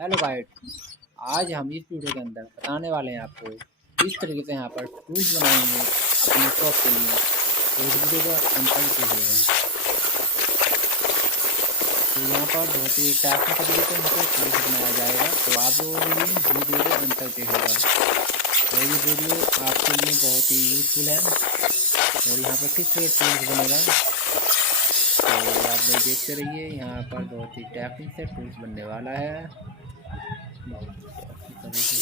Hello guide, आज हम इस वीडियो के अंदर बताने वाले हैं आपको किस तरीके से यहाँ पर टूल्स बनाएंगे अपने शॉप के लिए। तो इस वीडियो का अंत तक देखिएगा। तो यहाँ पर बहुत ही टाइप के तरीके से हमको टूल्स बनाया जाएगा, तो आप लोगों ने भी वीडियो को अंत तक देखिएगा। और ये वीडियो आपके लिए बहुत ही यूजफुल है। और यहाँ पर किस तरह टूल्स बनेगा तो आप लोग देखते रहिए। यहाँ पर बहुत ही टेक्निक से टूल्स बनने वाला है। बहुत अच्छी तरीके